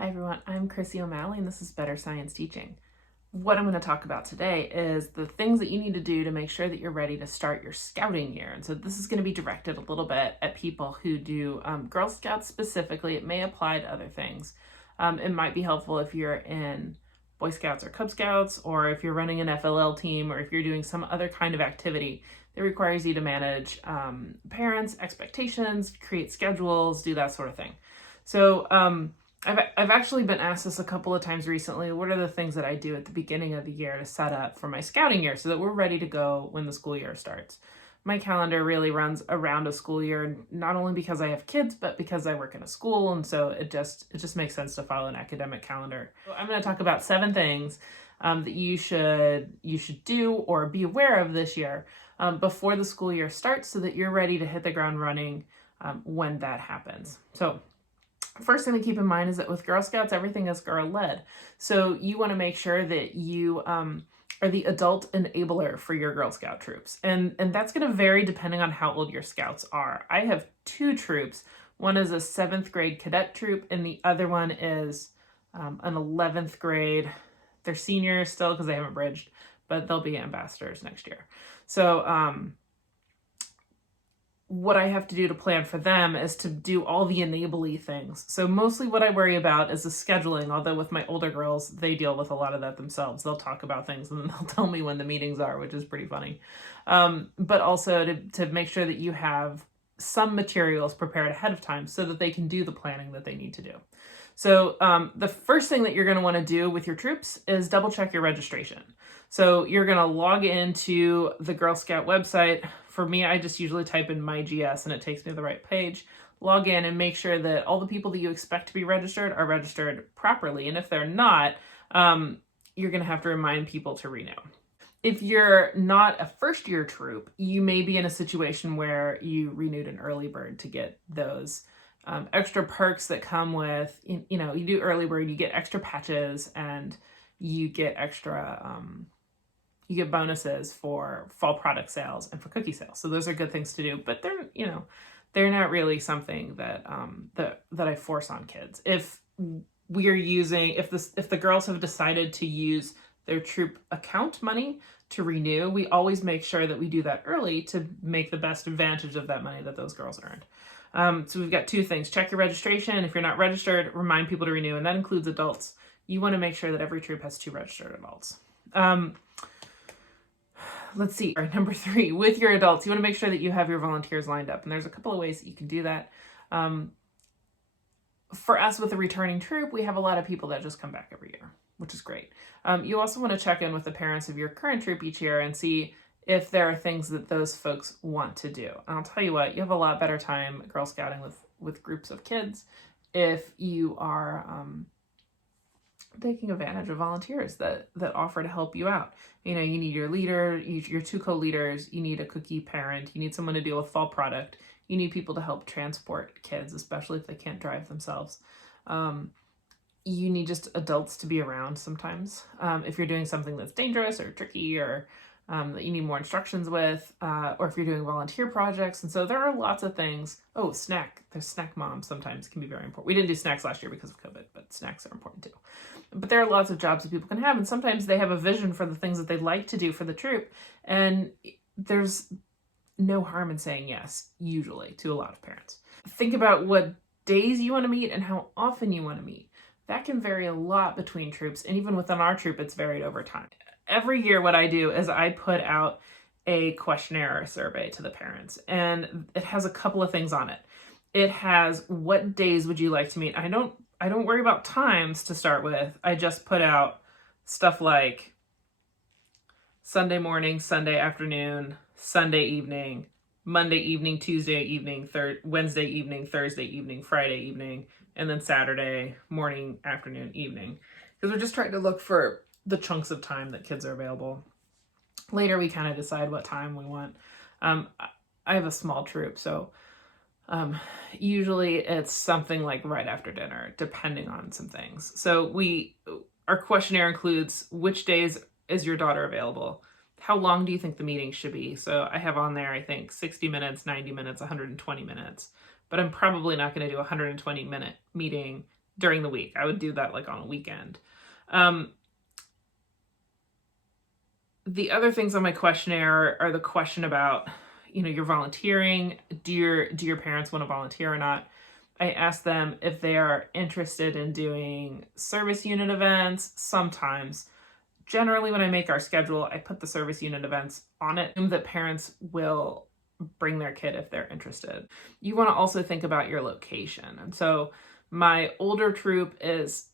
Hi everyone, I'm Chrissy O'Malley and this is Better Science Teaching. What I'm going to talk about today is the things that you need to do to make sure that you're ready to start your scouting year. And so this is going to be directed a little bit at people who do Girl Scouts specifically. It may apply to other things. It might be helpful if you're in Boy Scouts or Cub Scouts, or if you're running an FLL team, or if you're doing some other kind of activity that requires you to manage parents' expectations, create schedules, do that sort of thing. So I've actually been asked this a couple of times recently. What are the things that I do at the beginning of the year to set up for my scouting year so that we're ready to go when the school year starts? My calendar really runs around a school year, not only because I have kids, but because I work in a school, and so it just makes sense to follow an academic calendar. So I'm going to talk about 7 things that you should do or be aware of this year before the school year starts, so that you're ready to hit the ground running when that happens. So first thing to keep in mind is that with Girl Scouts, everything is girl-led. So you want to make sure that you are the adult enabler for your Girl Scout troops. And that's going to vary depending on how old your scouts are. I have 2 troops. One is a 7th grade cadet troop, and the other one is an 11th grade. They're seniors still because they haven't bridged, but they'll be ambassadors next year. So what I have to do to plan for them is to do all the enable-y things. So mostly what I worry about is the scheduling, although with my older girls, they deal with a lot of that themselves. They'll talk about things and then they'll tell me when the meetings are, which is pretty funny. But also to make sure that you have some materials prepared ahead of time so that they can do the planning that they need to do. So the first thing that you're going to want to do with your troops is double check your registration. So you're going to log into the Girl Scout website. For me, I just usually type in my GS and it takes me to the right page. Log in and make sure that all the people that you expect to be registered are registered properly. And if they're not, you're going to have to remind people to renew. If you're not a first-year troop, you may be in a situation where you renewed an early bird to get those extra perks that come with, you do early bird, you get extra patches, and you get extra, you get bonuses for fall product sales and for cookie sales. So those are good things to do, but they're not really something that that I force on kids. If the girls have decided to use their troop account money to renew, we always make sure that we do that early to make the best advantage of that money that those girls earned. So we've got 2 things. Check your registration. If you're not registered, remind people to renew, and that includes adults. You want to make sure that every troop has 2 registered adults. Let's see, number 3, with your adults, you want to make sure that you have your volunteers lined up. And there's a couple of ways that you can do that. For us with a returning troop, we have a lot of people that just come back every year, which is great. You also want to check in with the parents of your current troop each year and see if there are things that those folks want to do. And I'll tell you what, you have a lot better time Girl Scouting with groups of kids if you are taking advantage of volunteers that offer to help you out. You need your leader, your 2 co-leaders, you need a cookie parent, you need someone to deal with fall product, you need people to help transport kids, especially if they can't drive themselves. You need just adults to be around sometimes. If you're doing something that's dangerous or tricky or that you need more instructions with, or if you're doing volunteer projects. And so there are lots of things. Oh, there's snack moms sometimes can be very important. We didn't do snacks last year because of COVID, but snacks are important too. But there are lots of jobs that people can have, and sometimes they have a vision for the things that they'd like to do for the troop, and there's no harm in saying yes, usually, to a lot of parents. Think about what days you want to meet and how often you want to meet. That can vary a lot between troops, and even within our troop, it's varied over time. Every year what I do is I put out a questionnaire or survey to the parents, and it has a couple of things on it. It has what days would you like to meet. I don't worry about times to start with. I just put out stuff like Sunday morning, Sunday afternoon, Sunday evening, Monday evening, Tuesday evening, Wednesday evening, Thursday evening, Friday evening, and then Saturday morning, afternoon, evening. Because we're just trying to look for the chunks of time that kids are available. Later, we kind of decide what time we want. I have a small troop, so usually it's something like right after dinner, depending on some things. So our questionnaire includes which days is your daughter available? How long do you think the meeting should be? So I have on there, I think 60 minutes, 90 minutes, 120 minutes, but I'm probably not going to do a 120-minute meeting during the week. I would do that like on a weekend. The other things on my questionnaire are the question about, you're volunteering. Do your parents want to volunteer or not? I ask them if they are interested in doing service unit events. Sometimes. Generally, when I make our schedule, I put the service unit events on it, that parents will bring their kid if they're interested. You want to also think about your location. And so my older troop is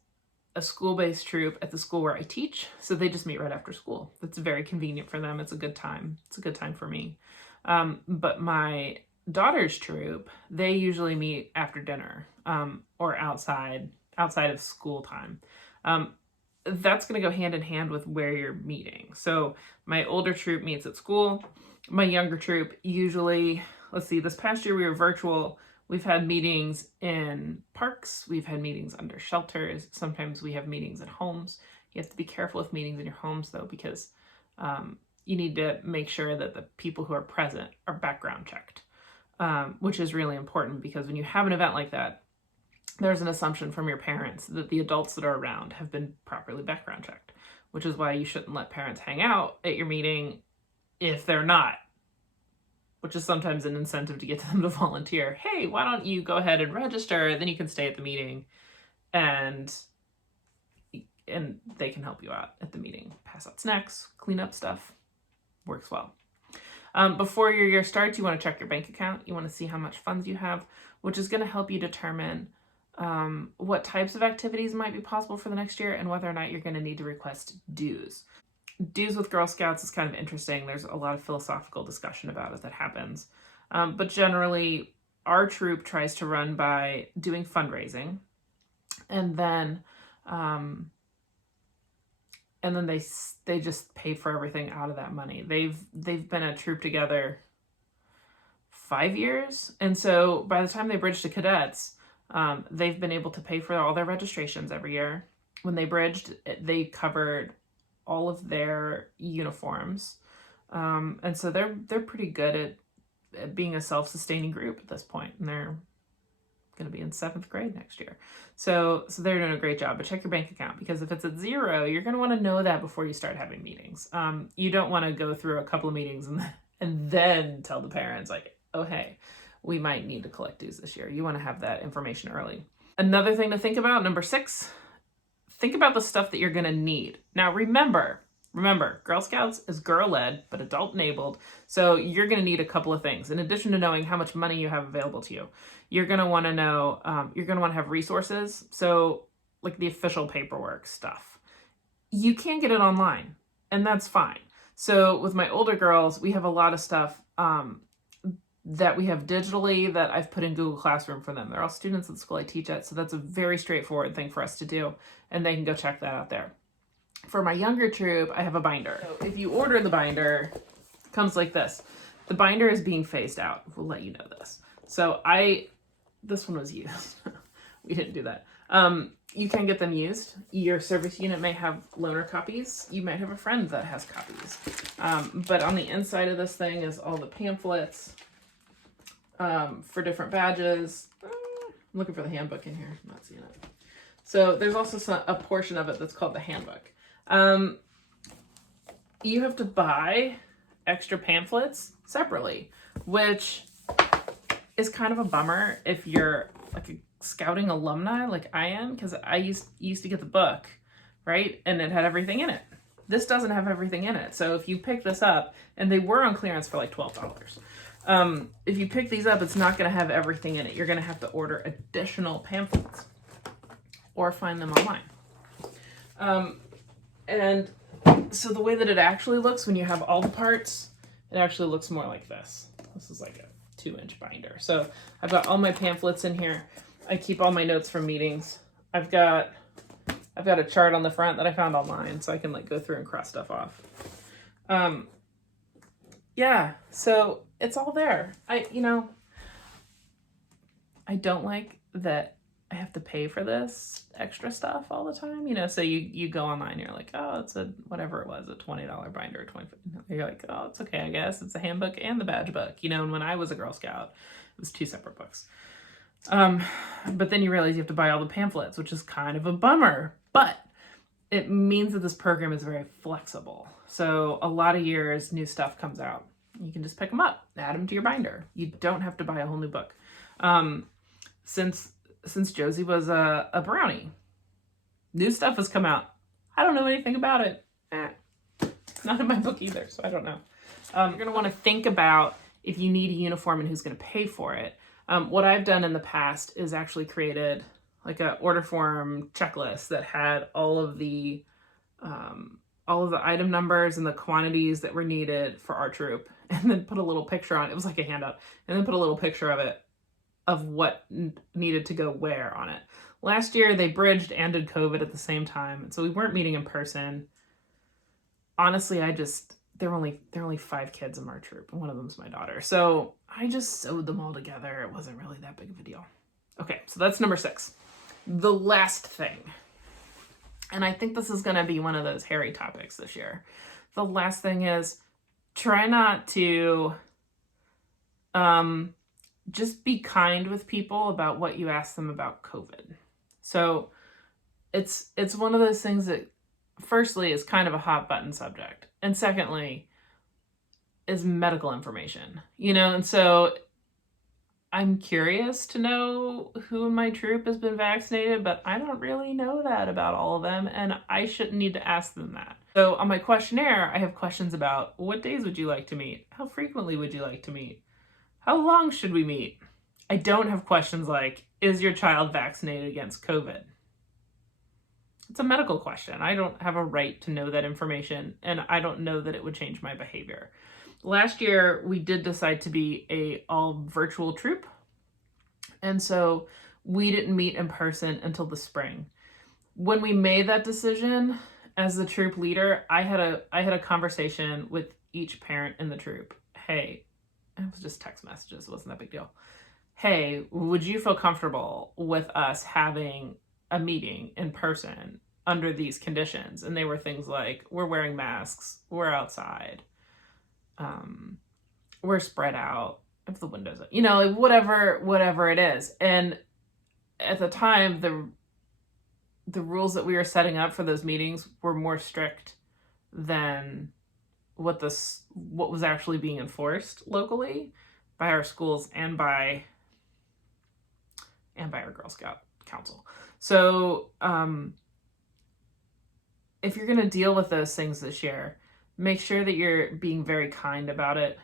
a school-based troop at the school where I teach. So they just meet right after school. That's very convenient for them. It's a good time. It's a good time for me. But my daughter's troop, they usually meet after dinner, or outside of school time. That's going to go hand in hand with where you're meeting. So my older troop meets at school. My younger troop usually, let's see, this past year we were virtual. We've had meetings in parks. We've had meetings under shelters. Sometimes we have meetings at homes. You have to be careful with meetings in your homes though, because you need to make sure that the people who are present are background checked, which is really important, because when you have an event like that, there's an assumption from your parents that the adults that are around have been properly background checked, which is why you shouldn't let parents hang out at your meeting if they're not, which is sometimes an incentive to get them to volunteer. Hey, why don't you go ahead and register? Then you can stay at the meeting and they can help you out at the meeting. Pass out snacks, clean up stuff. Works well. Before your year starts, you want to check your bank account. You want to see how much funds you have, which is going to help you determine what types of activities might be possible for the next year and whether or not you're going to need to request dues. Dues with Girl Scouts is kind of interesting. There's a lot of philosophical discussion about it that happens. But generally, our troop tries to run by doing fundraising, and then they just pay for everything out of that money. They've been a troop together 5 years, and so by the time they bridged to cadets, they've been able to pay for all their registrations every year. When they bridged, they covered all of their uniforms, and so they're pretty good at being a self-sustaining group at this point, and they're going to be in 7th grade next year. So they're doing a great job. But check your bank account, because if it's at 0, you're going to want to know that before you start having meetings. You don't want to go through a couple of meetings and then tell the parents like, oh, hey, we might need to collect dues this year. You want to have that information early. Another thing to think about, number 6, think about the stuff that you're going to need. Now, remember, Girl Scouts is girl-led, but adult-enabled. So you're going to need a couple of things. In addition to knowing how much money you have available to you, you're going to want to know, you're going to want to have resources. So like the official paperwork stuff. You can get it online, and that's fine. So with my older girls, we have a lot of stuff that we have digitally that I've put in Google Classroom for them. They're all students at the school I teach at, so that's a very straightforward thing for us to do, and they can go check that out there. For my younger troop, I have a binder. So if you order the binder, it comes like this. The binder is being phased out. We'll let you know this. So this one was used. We didn't do that. You can get them used. Your service unit may have loaner copies. You might have a friend that has copies. But on the inside of this thing is all the pamphlets for different badges. I'm looking for the handbook in here. I'm not seeing it. So there's also a portion of it that's called the handbook. You have to buy extra pamphlets separately, which is kind of a bummer if you're like a scouting alumni like I am, because I used to get the book, right? And it had everything in it. This doesn't have everything in it. So if you pick this up, and they were on clearance for like $12. If you pick these up, it's not going to have everything in it. You're going to have to order additional pamphlets or find them online. And so the way that it actually looks when you have all the parts, it actually looks more like this. This is like a 2-inch binder. So I've got all my pamphlets in here. I keep all my notes from meetings. I've got a chart on the front that I found online, so I can like go through and cross stuff off. Yeah, so it's all there. I don't like that I have to pay for this extra stuff all the time, so you go online, you're like, oh, it's a, whatever it was, a $20 binder, or $20. You're like, oh, it's okay, I guess. It's a handbook and the badge book, and when I was a Girl Scout, it was 2 separate books. But then you realize you have to buy all the pamphlets, which is kind of a bummer. But it means that this program is very flexible. So a lot of years, new stuff comes out. You can just pick them up, add them to your binder. You don't have to buy a whole new book. Since Josie was a brownie, new stuff has come out. I don't know anything about it. It's not in my book either, so I don't know. You're going to want to think about if you need a uniform and who's going to pay for it. What I've done in the past is actually created like a order form checklist that had all of the item numbers and the quantities that were needed for our troop, and then put a little picture on it. It was like a handout, and then put a little picture of it, of what needed to go where on it. Last year they bridged and did COVID at the same time, and so we weren't meeting in person. Honestly, there were only 5 kids in our troop, and one of them's my daughter. So I just sewed them all together. It wasn't really that big of a deal. Okay, so that's number 6. The last thing, and I think this is going to be one of those hairy topics this year. The last thing is try not to just be kind with people about what you ask them about COVID. So it's one of those things that firstly is kind of a hot button subject, and secondly is medical information, and so I'm curious to know who in my troop has been vaccinated, but I don't really know that about all of them, and I shouldn't need to ask them that. So on my questionnaire, I have questions about what days would you like to meet? How frequently would you like to meet? How long should we meet? I don't have questions like, is your child vaccinated against COVID? It's a medical question. I don't have a right to know that information, and I don't know that it would change my behavior. Last year, we did decide to be a all virtual troop, and so we didn't meet in person until the spring. When we made that decision, as the troop leader, I had a conversation with each parent in the troop. Hey, it was just text messages. It wasn't that big deal. Hey, would you feel comfortable with us having a meeting in person under these conditions? And they were things like, we're wearing masks, we're outside, we're spread out, if the windows, like whatever it is. And at the time, the rules that we were setting up for those meetings were more strict than what was actually being enforced locally by our schools and by our Girl Scout council. So if you're going to deal with those things this year, make sure that you're being very kind about it.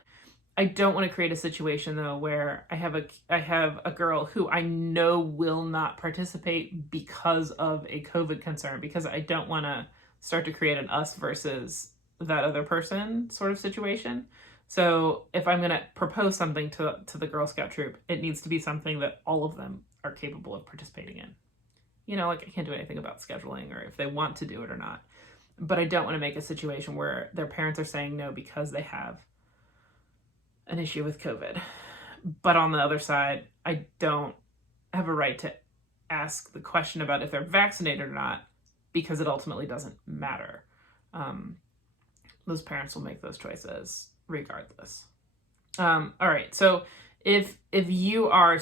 I don't want to create a situation though where I have a girl who I know will not participate because of a COVID concern, because I don't want to start to create an us versus that other person sort of situation. So if I'm going to propose something to the Girl Scout troop, it needs to be something that all of them are capable of participating in. Like I can't do anything about scheduling or if they want to do it or not. But I don't want to make a situation where their parents are saying no because they have an issue with COVID. But on the other side, I don't have a right to ask the question about if they're vaccinated or not, because it ultimately doesn't matter. Those parents will make those choices regardless. All right, so if you are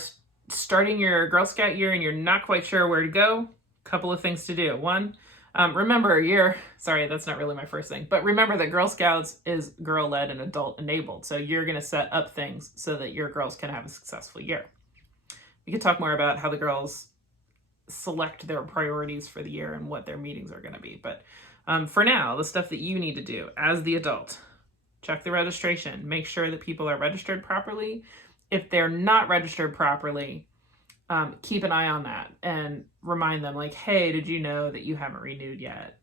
starting your Girl Scout year and you're not quite sure where to go, a couple of things to do. One, remember sorry, that's not really my first thing, but remember that Girl Scouts is girl-led and adult-enabled, so you're going to set up things so that your girls can have a successful year. We could talk more about how the girls select their priorities for the year and what their meetings are going to be, but for now, the stuff that you need to do as the adult: check the registration, make sure that people are registered properly. If they're not registered properly, keep an eye on that and remind them, like, hey, did you know that you haven't renewed yet?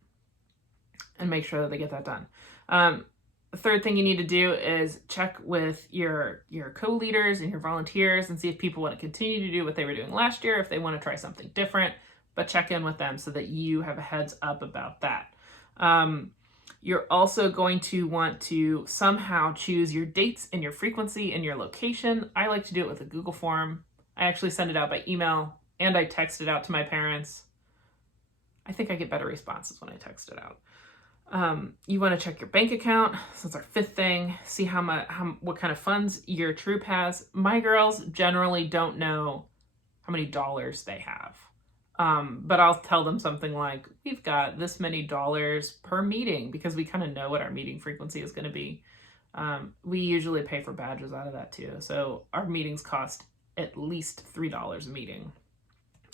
And make sure that they get that done. The third thing you need to do is check with your co-leaders and your volunteers and see if people want to continue to do what they were doing last year, if they want to try something different, but check in with them so that you have a heads up about that. You're also going to want to somehow choose your dates and your frequency and your location. I like to do it with a Google form. I actually send it out by email and I text it out to my parents. I think I get better responses when I text it out. You want to check your bank account. So that's our fifth thing. See what kind of funds your troop has. My girls generally don't know how many dollars they have. But I'll tell them something like, we've got this many dollars per meeting, because we kind of know what our meeting frequency is going to be. We usually pay for badges out of that too. So our meetings cost at least $3 a meeting.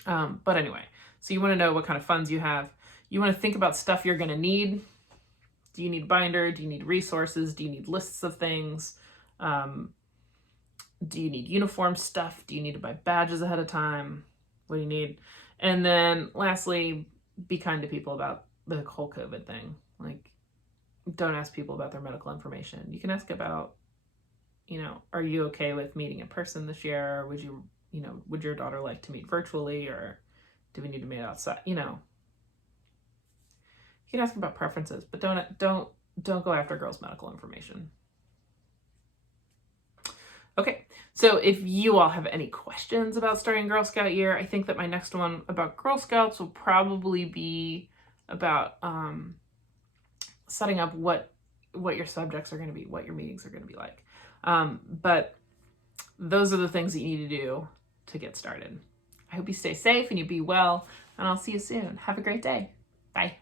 But anyway, so you want to know what kind of funds you have. You want to think about stuff you're going to need. Do you need binder? Do you need resources? Do you need lists of things? Do you need uniform stuff? Do you need to buy badges ahead of time? What do you need? And then lastly, be kind to people about the whole COVID thing. Like, don't ask people about their medical information. You can ask about, are you okay with meeting in person this year? Or would your daughter like to meet virtually, or do we need to meet outside? You can ask about preferences, but don't go after girls' medical information. Okay, so if you all have any questions about starting Girl Scout year, I think that my next one about Girl Scouts will probably be about setting up what your subjects are going to be, what your meetings are going to be like. But those are the things that you need to do to get started. I hope you stay safe and you be well, and I'll see you soon. Have a great day. Bye.